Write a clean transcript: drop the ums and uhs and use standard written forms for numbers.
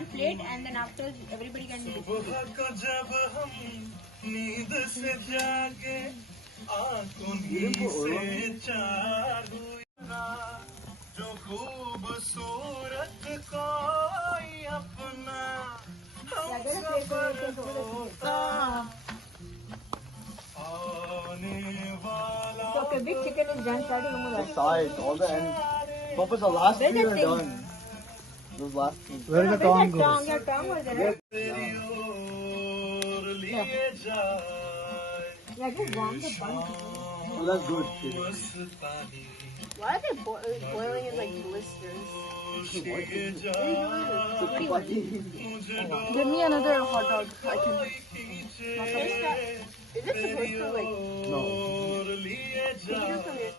one plate and then after everybody can eat. Okay, big chicken is done. Try to remove that. The sides, all the ends. Purpose, the last Where's three the are thing? done. Those last three. Where the tongue goes? Your tongue was there. Yeah, just warm the bun. Oh, that's good. Why are they boiling in like blisters? Give me another hot dog. I can. Is it supposed to like? No. Did you do from your